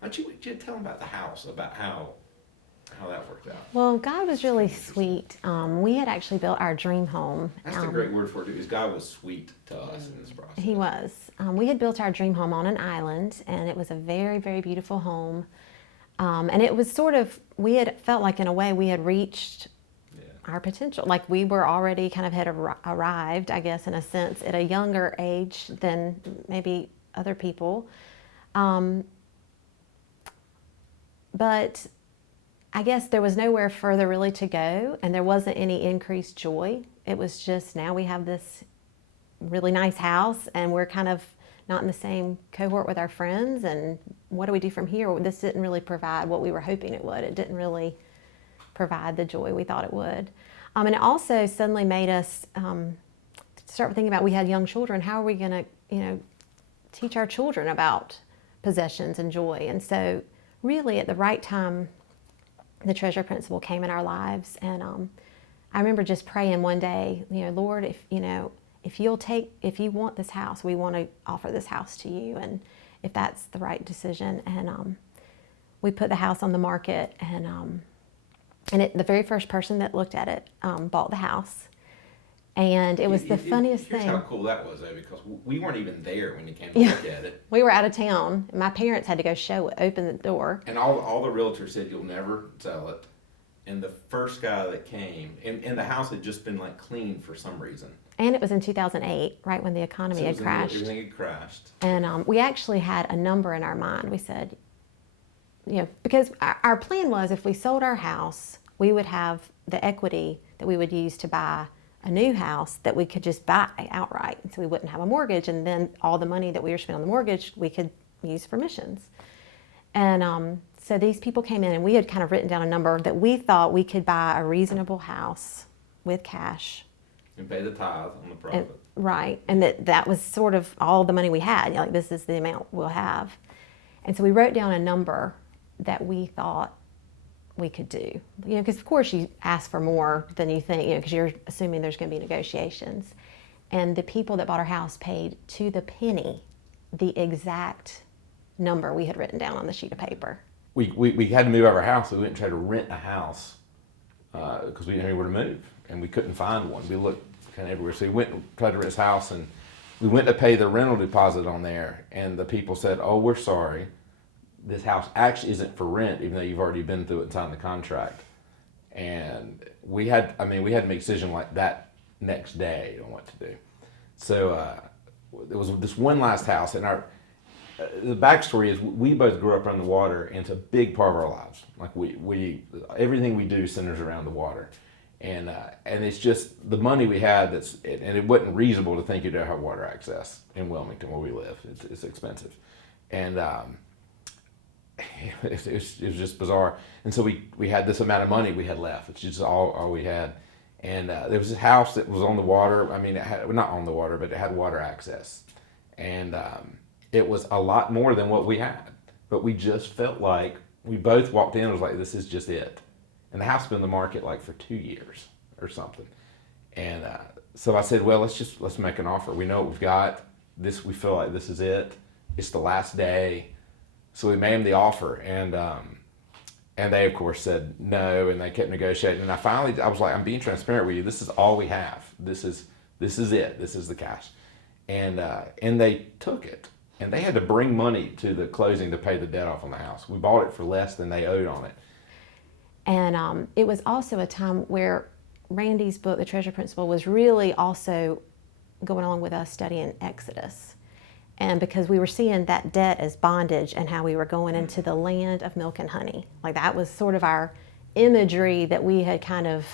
Why don't you tell them about the house, about how that worked out? Well, God was really sweet. We had actually built our dream home. That's a great word for it, is God was sweet to us in this process. He was. We had built our dream home on an island, and it was a very, very beautiful home. And it was sort of, we had felt like in a way we had reached our potential. Like we were already kind of had arrived, I guess, in a sense, at a younger age than maybe other people. But I guess there was nowhere further really to go, and there wasn't any increased joy. It was just now we have this really nice house, and we're kind of not in the same cohort with our friends, and what do we do from here? This didn't really provide what we were hoping it would. It didn't really provide the joy we thought it would. And it also suddenly made us start thinking about, we had young children, how are we going to, teach our children about possessions and joy? And so really at the right time, the treasure principle came in our lives. And I remember just praying one day, Lord, if you want this house, we want to offer this house to you. And if that's the right decision. And we put the house on the market, and the very first person that looked at it bought the house. And it was the funniest thing. Here's how cool that was, though, because we weren't even there when you came to look at it. We were out of town. My parents had to go open the door. And all the realtors said, you'll never sell it. And the first guy that came, and the house had just been like cleaned for some reason. And it was in 2008, right when the economy had crashed. Everything had crashed. And we actually had a number in our mind. We said, because our plan was if we sold our house, we would have the equity that we would use to buy a new house that we could just buy outright. So we wouldn't have a mortgage, and then all the money that we were spending on the mortgage we could use for missions. And so these people came in, and we had kind of written down a number that we thought we could buy a reasonable house with cash. And pay the tithe on the profit. Right, and that was sort of all the money we had. Like, this is the amount we'll have. And so we wrote down a number that we thought we could do. Because of course you ask for more than you think, because you're assuming there's going to be negotiations. And the people that bought our house paid to the penny the exact number we had written down on the sheet of paper. We had to move out of our house, so we went and tried to rent a house because we didn't know anywhere to move, and we couldn't find one. We looked kind of everywhere, so we went and tried to rent this house, and we went to pay the rental deposit on there, and the people said, "Oh, we're sorry. This house actually isn't for rent, even though you've already been through it and signed the contract." And we had to make a decision like that next day on what to do. So there was this one last house, and the backstory is we both grew up around the water, and it's a big part of our lives. Like we everything we do centers around the water, and it's just the money we had and it wasn't reasonable to think you'd have water access in Wilmington where we live. It's expensive, and it was just bizarre. And so we had this amount of money we had left. It's just all we had. And there was this house that was on the water. I mean, not on the water, but it had water access. And it was a lot more than what we had. But we just felt like, we both walked in and was like, this is just it. And the house had been on the market like for 2 years or something. And so I said, well, let's make an offer. We know what we've got. We feel like this is it. It's the last day. So we made them the offer, and they of course said no, and they kept negotiating. And I was like, I'm being transparent with you. This is all we have. This is it. This is the cash, and they took it, and they had to bring money to the closing to pay the debt off on the house. We bought it for less than they owed on it. And it was also a time where Randy's book, The Treasure Principle, was really also going along with us studying Exodus. And because we were seeing that debt as bondage and how we were going into the land of milk and honey. Like that was sort of our imagery that we had kind of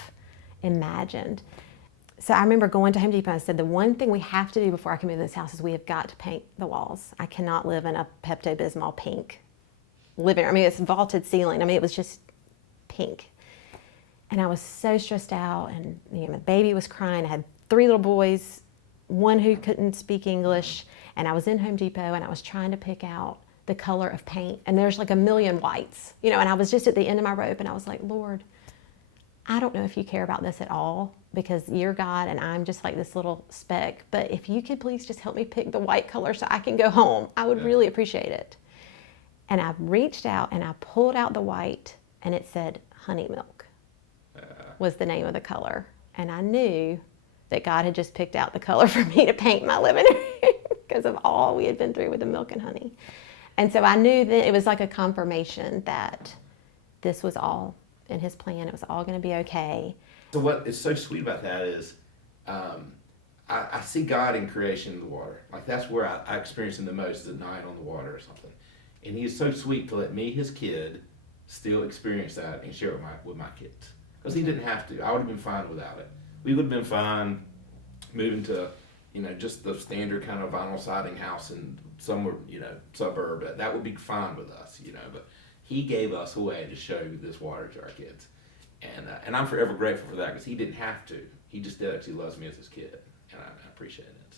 imagined. So I remember going to Home Depot and I said, the one thing we have to do before I can move in this house is we have got to paint the walls. I cannot live in a Pepto-Bismol pink living room. I mean, it's vaulted ceiling. I mean, it was just pink. And I was so stressed out, and my baby was crying. I had 3 little boys, one who couldn't speak English. And I was in Home Depot, and I was trying to pick out the color of paint. And there's like a million whites, and I was just at the end of my rope, and I was like, Lord, I don't know if you care about this at all, because you're God and I'm just like this little speck. But if you could please just help me pick the white color so I can go home, I would really appreciate it. And I reached out and I pulled out the white, and it said honey milk was the name of the color. And I knew that God had just picked out the color for me to paint my living room because of all we had been through with the milk and honey. And so I knew that it was like a confirmation that this was all in his plan. It was all going to be okay. So what is so sweet about that is, I see God in creation of the water. Like that's where I experience him the most, is at night on the water or something. And he is so sweet to let me, his kid, still experience that and share it with my kids. Because he didn't have to. I would have been fine without it. We would have been fine moving to, just the standard kind of vinyl siding house in somewhere, suburb. That would be fine with us, But he gave us a way to show this water to our kids. And I'm forever grateful for that, because he didn't have to. He just did, because he loves me as his kid. And I appreciate it.